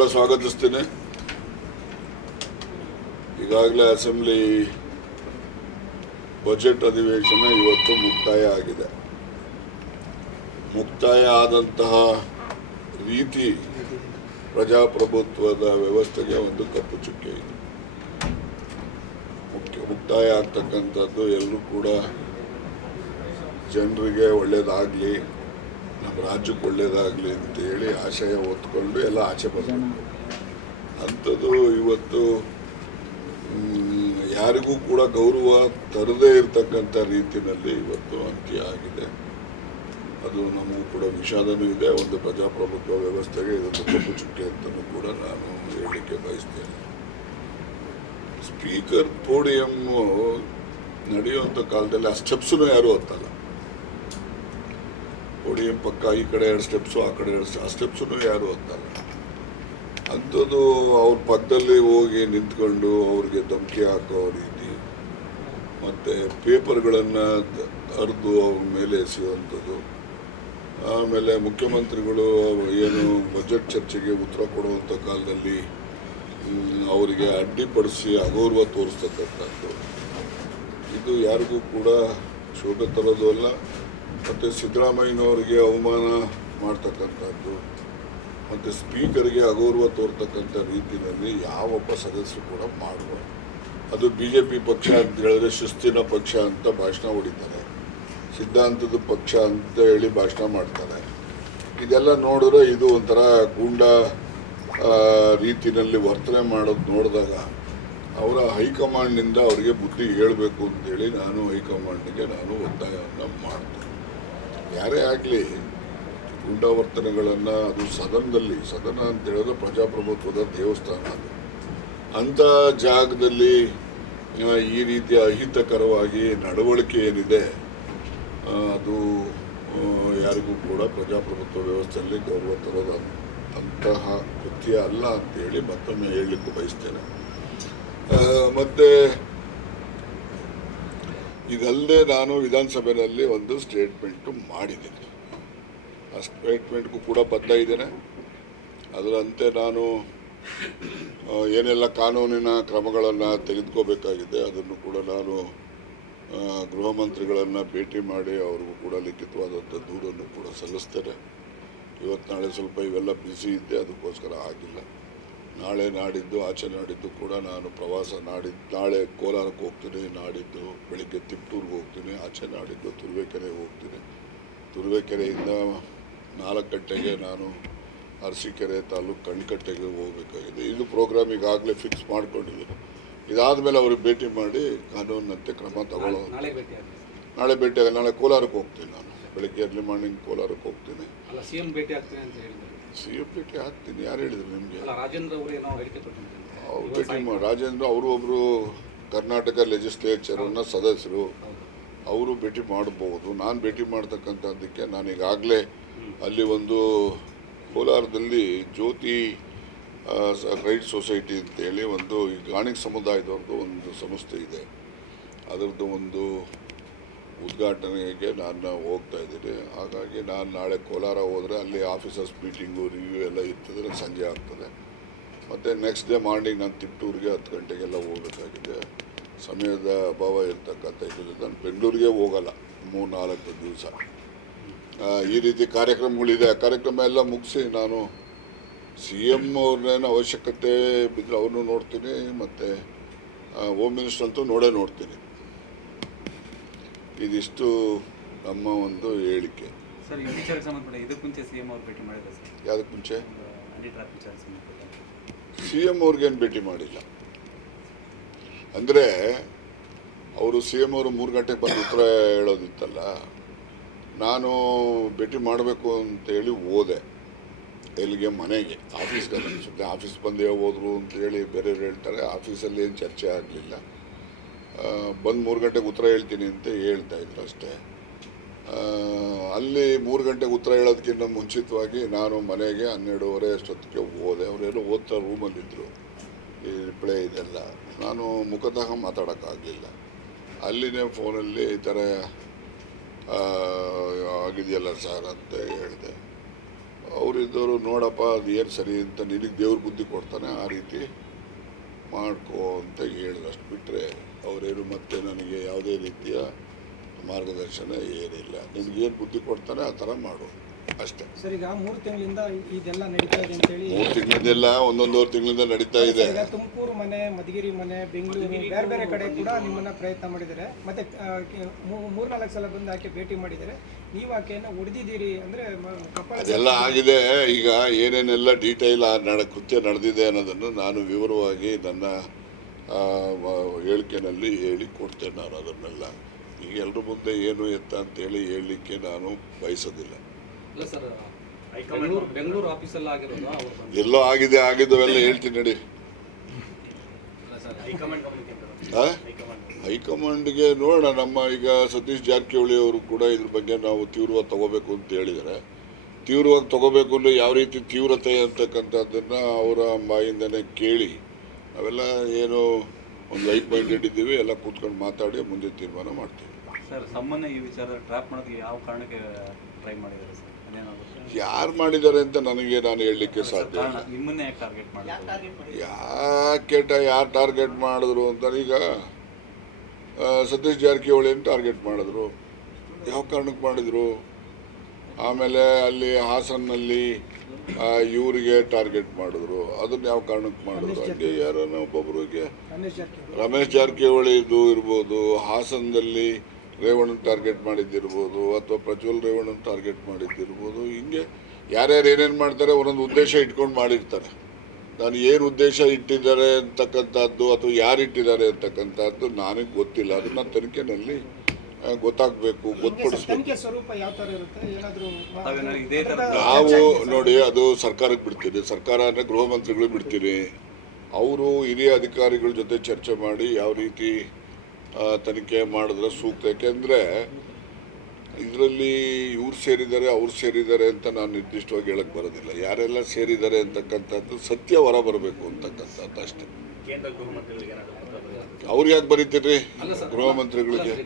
ಕೂಡ ಸ್ವಾಗತಿಸ್ತೇನೆ. ಈಗಾಗಲೇ assembly budget ಅಧಿವೇಶನ ಇವತ್ತು ಮುಕ್ತಾಯ ಆಗಿದೆ. ಮುಕ್ತಾಯ ಆದಂತಹ ರೀತಿ ಪ್ರಜಾಪ್ರಭುತ್ವದ ವ್ಯವಸ್ಥೆಗೆ ಒಂದು ಕಪ್ಪು ಚುಕ್ಕೆ ಇದೆ. ಮುಕ್ತಾಯ ಆಗ್ತಕ್ಕಂಥದ್ದು ಎಲ್ಲರೂ ಕೂಡ ಜನರಿಗೆ ಒಳ್ಳೆಯದಾಗಲಿ, ನಮ್ಮ ರಾಜ್ಯಕ್ಕೆ ಒಳ್ಳೆಯದಾಗಲಿ ಅಂತೇಳಿ ಆಶಯ ಹೊತ್ಕೊಂಡು ಎಲ್ಲ ಆಚೆ ಬರಬೇಕು. ಅಂಥದ್ದು ಇವತ್ತು ಯಾರಿಗೂ ಕೂಡ ಗೌರವ ತರದೇ ಇರತಕ್ಕಂಥ ರೀತಿಯಲ್ಲಿ ಇವತ್ತು ಅಂತ್ಯ ಆಗಿದೆ. ಅದು ನಮಗೂ ಕೂಡ ವಿಷಾದನೂ ಇದೆ. ಒಂದು ಪ್ರಜಾಪ್ರಭುತ್ವ ವ್ಯವಸ್ಥೆಗೆ ಇದೊಂದು ಕಪ್ಪು ಚುಕ್ಕೆ ಅಂತಲೂ ಕೂಡ ನಾನು ಹೇಳಲಿಕ್ಕೆ ಬಯಸ್ತೇನೆ. ಸ್ಪೀಕರ್ ಪೋಡಿಯಂ ನಡೆಯುವಂಥ ಕಾಲದಲ್ಲಿ ಆ ಸ್ಟೆಪ್ಸೂ ಯಾರೂ ಹತ್ತಲ್ಲ. ಪೋಡಿಯಂ ಪಕ್ಕ ಈ ಕಡೆ 2 ಸ್ಟೆಪ್ಸು, ಆ ಕಡೆ 2 ಆ ಸ್ಟೆಪ್ಸೂ ಯಾರೂ ಹತ್ತಲ್ಲ. ಅಂಥದ್ದು ಅವ್ರ ಪಕ್ಕದಲ್ಲಿ ಹೋಗಿ ನಿಂತ್ಕೊಂಡು ಅವ್ರಿಗೆ ಧಮಕಿ ಹಾಕೋ ರೀತಿ, ಮತ್ತು ಪೇಪರ್ಗಳನ್ನು ಹರಿದು ಅವ್ರ ಮೇಲೆ ಎಸೆಯುವಂಥದ್ದು. ಆಮೇಲೆ ಮುಖ್ಯಮಂತ್ರಿಗಳು ಏನು ಬಜೆಟ್ ಚರ್ಚೆಗೆ ಉತ್ತರ ಕೊಡುವಂಥ ಕಾಲದಲ್ಲಿ ಅವರಿಗೆ ಅಡ್ಡಿಪಡಿಸಿ ಅಗೌರವ ತೋರಿಸ್ತಕ್ಕಂಥದ್ದು, ಇದು ಯಾರಿಗೂ ಕೂಡ ಶೋಭೆ ತರೋದು ಅಲ್ಲ. ಮತ್ತು ಸಿದ್ದರಾಮಯ್ಯನವರಿಗೆ ಅವಮಾನ ಮಾಡ್ತಕ್ಕಂಥದ್ದು ಮತ್ತು ಸ್ಪೀಕರ್ಗೆ ಅಗೌರವ ತೋರ್ತಕ್ಕಂಥ ರೀತಿಯಲ್ಲಿ ಯಾವೊಬ್ಬ ಸದಸ್ಯರು ಕೂಡ ಮಾಡಬಾರ್ದು. ಅದು BJP ಪಕ್ಷ ಅಂತ ಹೇಳಿದ್ರೆ ಶಿಸ್ತಿನ ಪಕ್ಷ ಅಂತ ಭಾಷಣ ಹೊಡಿತಾರೆ, ಸಿದ್ಧಾಂತದ ಪಕ್ಷ ಅಂತ ಹೇಳಿ ಭಾಷಣ ಮಾಡ್ತಾರೆ. ಇದೆಲ್ಲ ನೋಡಿದ್ರೆ ಇದು ಒಂಥರ ಗೂಂಡ ರೀತಿಯಲ್ಲಿ ವರ್ತನೆ ಮಾಡೋದು ನೋಡಿದಾಗ ಅವರ ಹೈಕಮಾಂಡ್ನಿಂದ ಅವರಿಗೆ ಬುದ್ಧಿ ಹೇಳಬೇಕು ಅಂತೇಳಿ ನಾನು ಹೈಕಮಾಂಡ್ಗೆ ಒತ್ತಾಯವನ್ನು ಮಾಡ್ತೇನೆ. ಯಾರೇ ಆಗಲಿ ಗೂಂಡಾವರ್ತನೆಗಳನ್ನು ಅದು ಸದನ ಅಂತ ಹೇಳಿದ್ರೆ ಪ್ರಜಾಪ್ರಭುತ್ವದ ದೇವಸ್ಥಾನ, ಅದು ಅಂಥ ಜಾಗದಲ್ಲಿ ಈ ರೀತಿಯ ಅಹಿತಕರವಾಗಿ ನಡವಳಿಕೆ ಏನಿದೆ ಅದು ಯಾರಿಗೂ ಕೂಡ ಪ್ರಜಾಪ್ರಭುತ್ವ ವ್ಯವಸ್ಥೆಯಲ್ಲಿ ಗೌರವ ತರೋದು ಅಂತಹ ಕೃತ್ಯ ಅಲ್ಲ ಅಂತೇಳಿ ಮತ್ತೊಮ್ಮೆ ಹೇಳಲಿಕ್ಕೂ ಬಯಸ್ತೇನೆ. ಮತ್ತು ಇದಲ್ಲದೆ ನಾನು ವಿಧಾನಸಭೆಯಲ್ಲಿ ಒಂದು ಸ್ಟೇಟ್ಮೆಂಟು ಮಾಡಿದ್ದೀನಿ. ಆ ಸ್ಟೇಟ್ಮೆಂಟ್ಗೂ ಕೂಡ ಬದ್ಧ ಇದ್ದೇನೆ. ಅದರಂತೆ ನಾನು ಏನೆಲ್ಲ ಕಾನೂನಿನ ಕ್ರಮಗಳನ್ನು ತೆಗೆದುಕೋಬೇಕಾಗಿದೆ ಅದನ್ನು ಕೂಡ ನಾನು ಗೃಹ ಮಂತ್ರಿಗಳನ್ನು ಭೇಟಿ ಮಾಡಿ ಅವ್ರಿಗೂ ಕೂಡ ಲಿಖಿತವಾದಂಥ ದೂರನ್ನು ಕೂಡ ಸಲ್ಲಿಸ್ತೇನೆ. ಇವತ್ತು ನಾಳೆ ಸ್ವಲ್ಪ ಇವೆಲ್ಲ ಬ್ಯುಸಿ ಇದ್ದೆ, ಅದಕ್ಕೋಸ್ಕರ ಆಗಿಲ್ಲ. ನಾಳೆ ನಾಡಿದ್ದು ಆಚೆ ನಾಡಿದ್ದು ಕೂಡ ನಾನು ಪ್ರವಾಸ ನಾಳೆ ಕೋಲಾರಕ್ಕೆ ಹೋಗ್ತೀನಿ, ನಾಡಿದ್ದು ಬೆಳಿಗ್ಗೆ ತಿಪ್ಟೂರ್ಗೆ ಹೋಗ್ತೀನಿ, ಆಚೆ ನಾಡಿದ್ದು ತುರುವೇಕೆರೆಗೆ ಹೋಗ್ತೀನಿ. ತುರುವೇಕೆರೆಯಿಂದ 4 ಗಂಟೆಗೆ ನಾನು ಅರಸೀಕೆರೆ ತಾಲೂಕು ಕಣ್ಕಟ್ಟೆಗೆ ಹೋಗಬೇಕಾಗಿದೆ. ಇದು ಪ್ರೋಗ್ರಾಮ್ ಈಗಾಗಲೇ ಫಿಕ್ಸ್ ಮಾಡ್ಕೊಂಡಿದ್ದೀನಿ. ಇದಾದಮೇಲೆ ಅವ್ರಿಗೆ ಭೇಟಿ ಮಾಡಿ ಕಾನೂನಿನಂತೆ ಕ್ರಮ ತಗೊಳ್ಳೋದು. ನಾಳೆ ನಾಳೆ ಕೋಲಾರಕ್ಕೆ ಹೋಗ್ತೀನಿ. ನಾನು ಬೆಳಿಗ್ಗೆ ಅರ್ಲಿ ಮಾರ್ನಿಂಗ್ ಕೋಲಾರಕ್ಕೆ ಹೋಗ್ತೀನಿ. CM ಭೇಟಿ ಆಗ್ತೀನಿ ಅಂತ ಹೇಳಿದ್ರು. CM ಭೇಟಿ ಆಗ್ತೀನಿ ಯಾರು ಹೇಳಿದ್ರು ನಿಮಗೆ? ರಾಜೇಂದ್ರ ಅವರು ಏನೋ ಹೇಳಿಕೆ ಕೊಟ್ಟಿದ್ದಾರೆ. ಅವ್ರು ಭೇಟಿ ರಾಜೇಂದ್ರ ಅವರು ಒಬ್ಬರು ಕರ್ನಾಟಕ ಲೆಜಿಸ್ಲೇಚರ್ನ ಸದಸ್ಯರು, ಅವರು ಭೇಟಿ ಮಾಡಬಹುದು. ನಾನು ಭೇಟಿ ಮಾಡ್ತಕ್ಕಂಥದ್ದಕ್ಕೆ ನಾನು ಈಗಾಗಲೇ ಅಲ್ಲಿ ಒಂದು ಕೋಲಾರದಲ್ಲಿ ಜ್ಯೋತಿ ರೈಟ್ ಸೊಸೈಟಿ ಅಂತೇಳಿ ಒಂದು ಈ ಗಾಣಿಗ ಸಮುದಾಯದವ್ರದ್ದು ಒಂದು ಸಂಸ್ಥೆ ಇದೆ. ಅದರದ್ದು ಒಂದು ಉದ್ಘಾಟನೆಗೆ ನಾನು ಹೋಗ್ತಾ ಇದ್ದೀನಿ. ಹಾಗಾಗಿ ನಾನು ನಾಳೆ ಕೋಲಾರ ಹೋದರೆ ಅಲ್ಲಿ ಆಫೀಸರ್ಸ್ ಮೀಟಿಂಗು ರಿವ್ಯೂ ಎಲ್ಲ ಇರ್ತದೆ, ಸಂಜೆ ಆಗ್ತದೆ. ಮತ್ತು ನೆಕ್ಸ್ಟ್ ಡೇ ಮಾರ್ನಿಂಗ್ ನಾನು ತಿಪ್ಟೂರಿಗೆ 10 ಗಂಟೆಗೆಲ್ಲ ಹೋಗಬೇಕಾಗಿದೆ. ಸಮಯದ ಅಭಾವ ಇರ್ತಕ್ಕಂಥ ಇದರಿಂದ ನಾನು ಬೆಂಗಳೂರಿಗೆ ಹೋಗಲ್ಲ 3-4 ದಿವಸ. ಈ ರೀತಿ ಕಾರ್ಯಕ್ರಮಗಳಿದೆ. ಕಾರ್ಯಕ್ರಮ ಎಲ್ಲ ಮುಗಿಸಿ ನಾನು CM ಅವ್ರನ್ನೇನು ಅವಶ್ಯಕತೆ ಬಿದ್ದರೆ ಅವ್ರನ್ನೂ ನೋಡ್ತೀನಿ, ಮತ್ತು ಹೋಮ್ ಮಿನಿಸ್ಟರ್ ಅಂತೂ ನೋಡ್ತೀನಿ. ಇದಿಷ್ಟು ನಮ್ಮ ಒಂದು ಹೇಳಿಕೆ. ಸರ್, ಈ ವಿಚಾರಕ್ಕೆ ಸಂಬಂಧಪಟ್ಟ ಇದಕ್ಕೆ ಮುಂಚೆ CM ಅವ್ರು ಭೇಟಿ ಮಾಡಿದ್ದಾರೆ ಸರ್? ಯಾವುದಕ್ಕೆ ಮುಂಚೆ? ಆಂಟಿ ಟ್ರಾಫಿಕ್ ವಿಚಾರಕ್ಕೆ ಸಂಬಂಧಪಟ್ಟ CM ಅವ್ರಿಗೇನು ಭೇಟಿ ಮಾಡಿಲ್ಲ. ಅಂದರೆ ಅವರು CM ಅವರು 3 ಗಂಟೆಗೆ ಬಂದು ಉತ್ತರ ಹೇಳೋದಿತ್ತಲ್ಲ, ನಾನು ಭೇಟಿ ಮಾಡಬೇಕು ಅಂತೇಳಿ ಹೋದೆ. ಎಲ್ಲಿಗೆ? ಮನೆಗೆ, ಆಫೀಸ್ಗೆ. ಅನಿಸುತ್ತೆ ಆಫೀಸ್ ಬಂದೇ ಹೋದ್ರು ಅಂತೇಳಿ ಬೇರೆಯವ್ರು ಹೇಳ್ತಾರೆ. ಆಫೀಸಲ್ಲಿ ಏನು ಚರ್ಚೆ ಆಗಲಿಲ್ಲ. ಬಂದು 3 ಗಂಟೆಗೆ ಉತ್ತರ ಹೇಳ್ತೀನಿ ಅಂತ ಹೇಳ್ತಾ ಇದ್ರು ಅಷ್ಟೇ. ಅಲ್ಲಿ 3 ಗಂಟೆಗೆ ಉತ್ತರ ಹೇಳೋದಕ್ಕಿಂತ ಮುಂಚಿತವಾಗಿ ನಾನು ಮನೆಗೆ 12:30 ಅಷ್ಟೊತ್ತಿಗೆ ಹೋದೆ. ಅವರೇನು ಓದ್ತಾ ರೂಮಲ್ಲಿದ್ದರು. ಈ ರಿಪ್ಲೈ ಇದೆಲ್ಲ ನಾನು ಮುಖತಃ ಮಾತಾಡೋಕ್ಕಾಗಲಿಲ್ಲ. ಅಲ್ಲಿನೇ ಫೋನಲ್ಲಿ ಈ ಥರ ಆಗಿದೆಯಲ್ಲ ಸರ್ ಅಂತ ಹೇಳಿದೆ. ಅವರಿದ್ದವರು ನೋಡಪ್ಪ ಅದು ಏನು ಸರಿ ಅಂತ ನಿನಗೆ ದೇವ್ರ ಬುದ್ಧಿ ಕೊಡ್ತಾನೆ ಆ ರೀತಿ ಮಾಡ್ಕೋ ಅಂತ ಹೇಳಿದಷ್ಟು ಬಿಟ್ಟರೆ ಅವರೇನು ಮತ್ತೆ ನನಗೆ ಯಾವುದೇ ರೀತಿಯ ಮಾರ್ಗದರ್ಶನ ಏನಿಲ್ಲ ನಿನಗೇನು ಬುದ್ಧಿ ಕೊಡ್ತಾನೆ ಆ ಥರ ಮಾಡು ಅಷ್ಟೇ. ಸರ್ ಈಗ 3 ತಿಂಗಳಿಂದ ಇದೆಲ್ಲ ನಡೀತಾ ಇದೆ ಅಂತೇಳಿ 3 ತಿಂಗಳಿಂದೆಲ್ಲ ಒಂದೊಂದೂವರೆ ತಿಂಗಳಿಂದ ನಡೀತಾ ಇದೆ. ಈಗ ತುಮಕೂರು ಮನೆ, ಮಧುಗಿರಿ ಮನೆ, ಬೆಂಗಳೂರು ಬೇರೆ ಬೇರೆ ಕಡೆ ಕೂಡ ನಿಮ್ಮನ್ನ ಪ್ರಯತ್ನ ಮಾಡಿದ್ದಾರೆ. ಮತ್ತೆ 3-4 ಸಲ ಬಂದು ಆಕೆ ಭೇಟಿ ಮಾಡಿದ್ದಾರೆ. ನೀವು ಆಕೆಯನ್ನು ಹೊಡೆದಿದ್ದೀರಿ ಅಂದ್ರೆ ಅದೆಲ್ಲ ಆಗಿದೆ. ಈಗ ಏನೇನೆಲ್ಲ ಡೀಟೇಲ್ ಕೃತ್ಯ ನಡೆದಿದೆ ಅನ್ನೋದನ್ನು ನಾನು ವಿವರವಾಗಿ ನನ್ನ ಹೇಳಿಕೆನಲ್ಲಿ ಹೇಳಿ ಕೊಡ್ತೇನೆ. ನಾನು ಅದನ್ನೆಲ್ಲ ಈಗ ಎಲ್ಲರ ಮುಂದೆ ಏನು ಎತ್ತ ಅಂತೇಳಿ ಹೇಳಲಿಕ್ಕೆ ನಾನು ಬಯಸೋದಿಲ್ಲ. ಇಲ್ಲ ಸರ್, ಬೆಂಗಳೂರು ಆಫೀಸಲ್ಲಿ ಆಗಿರೋದು ಅವರು ಎಲ್ಲೋ ಆಗಿದ್ದವೆಲ್ಲ ಹೇಳ್ತೀನಿ ನೋಡಿ. ಹೈಕಮಾಂಡ್ಗೆ ನೋಡೋಣ. ನಮ್ಮ ಈಗ ಸತೀಶ್ ಜಾರಕಿಹೊಳಿ ಅವರು ಕೂಡ ಇದ್ರ ಬಗ್ಗೆ ನಾವು ತೀವ್ರವಾಗಿ ತಗೋಬೇಕು ಅಂತ ಹೇಳಿದ್ದಾರೆ. ತೀವ್ರವಾಗಿ ತಗೋಬೇಕು ಅಂದರೆ ಯಾವ ರೀತಿ ತೀವ್ರತೆ ಅಂತಕ್ಕಂಥದ್ದನ್ನು ಅವರ ಬಾಯಿಂದನೇ ಕೇಳಿ ನಾವೆಲ್ಲ ಏನು ಒಂದು ಲೈಕ್ ಮೈಂಡೆಡ್ ಇದ್ದೀವಿ, ಎಲ್ಲ ಕೂತ್ಕೊಂಡು ಮಾತಾಡಿ ಮುಂದೆ ತೀರ್ಮಾನ ಮಾಡ್ತೀವಿ. ಸರ್, ಸಾಮಾನ್ಯ ಈ ವಿಚಾರ ಟ್ರ್ಯಾಪ್ ಮಾಡೋದಕ್ಕೆ ಯಾವ ಕಾರಣಕ್ಕೆ ಟ್ರೈ ಮಾಡಿದ್ದಾರೆ ಸರ್? ಅದೇನಾಗುತ್ತೆ ಯಾರು ಮಾಡಿದ್ದಾರೆ ಅಂತ ನನಗೆ ನಾನು ಹೇಳಲಿಕ್ಕೆ ಸಾಧ್ಯ ಇಲ್ಲ. ನಿಮ್ಮನ್ನೇ ಟಾರ್ಗೆಟ್ ಮಾಡಿದ್ರು? ಯಾರು ಟಾರ್ಗೆಟ್ ಮಾಡಿದ್ರು ಅಂತ ಈಗ ಸತೀಶ್ ಜಾರಕಿಹೊಳಿಯನ್ನು ಟಾರ್ಗೆಟ್ ಮಾಡಿದ್ರು. ಯಾವ ಕಾರಣಕ್ಕೆ ಮಾಡಿದ್ರು? ಆಮೇಲೆ ಅಲ್ಲಿ ಹಾಸನ್ನಲ್ಲಿ ಇವರಿಗೆ ಟಾರ್ಗೆಟ್ ಮಾಡಿದ್ರು. ಅದನ್ನು ಯಾವ ಕಾರಣಕ್ಕೆ ಮಾಡಿದ್ರು? ಹಂಗೆ ಯಾರನ್ನ ಒಬ್ಬೊಬ್ಬರಿಗೆ ರಮೇಶ್ ಜಾರಕಿಹೊಳಿ ಇರ್ಬೋದು, ಹಾಸನದಲ್ಲಿ ರೇವಣ್ಣನ ಟಾರ್ಗೆಟ್ ಮಾಡಿದ್ದಿರ್ಬೋದು, ಅಥವಾ ಪ್ರಜ್ವಲ್ ರೇವಣ್ಣನ ಟಾರ್ಗೆಟ್ ಮಾಡಿದ್ದಿರ್ಬೋದು. ಹಿಂಗೆ ಯಾರ್ಯಾರು ಏನೇನು ಮಾಡ್ತಾರೆ ಒಂದೊಂದು ಉದ್ದೇಶ ಇಟ್ಕೊಂಡು ಮಾಡಿರ್ತಾರೆ. ನಾನು ಏನು ಉದ್ದೇಶ ಇಟ್ಟಿದ್ದಾರೆ ಅಂತಕ್ಕಂಥದ್ದು ಅಥವಾ ಯಾರು ಇಟ್ಟಿದ್ದಾರೆ ಅಂತಕ್ಕಂಥದ್ದು ನನಗೆ ಗೊತ್ತಿಲ್ಲ. ಅದನ್ನ ತನಿಖೆನಲ್ಲಿ ಗೊತ್ತಾಗಬೇಕು, ಗೊತ್ತುಪಡಿಸ್ಬೇಕು. ನಾವು ನೋಡಿ, ಅದು ಸರ್ಕಾರಕ್ಕೆ ಬಿಡ್ತೀರಿ. ಸರ್ಕಾರ ಅಂದರೆ ಗೃಹ ಮಂತ್ರಿಗಳಿಗೆ ಬಿಡ್ತೀರಿ. ಅವರು ಹಿರಿಯ ಅಧಿಕಾರಿಗಳ ಜೊತೆ ಚರ್ಚೆ ಮಾಡಿ ಯಾವ ರೀತಿ ತನಿಖೆ ಮಾಡಿದ್ರೆ ಸೂಕ್ತ. ಯಾಕೆಂದರೆ ಇದರಲ್ಲಿ ಇವ್ರು ಸೇರಿದ್ದಾರೆ ಅವ್ರು ಸೇರಿದ್ದಾರೆ ಅಂತ ನಾನು ನಿರ್ದಿಷ್ಟವಾಗಿ ಹೇಳಕ್ಕೆ ಬರೋದಿಲ್ಲ. ಯಾರೆಲ್ಲ ಸೇರಿದ್ದಾರೆ ಅಂತಕ್ಕಂಥದ್ದು ಸತ್ಯ ಹೊರ ಬರಬೇಕು ಅಂತಕ್ಕಂಥದ್ದು ಅಷ್ಟೇ. ಅವ್ರಿಗೆ ಯಾಕೆ ಬರೀತೀರಿ ಗೃಹ ಮಂತ್ರಿಗಳಿಗೆ?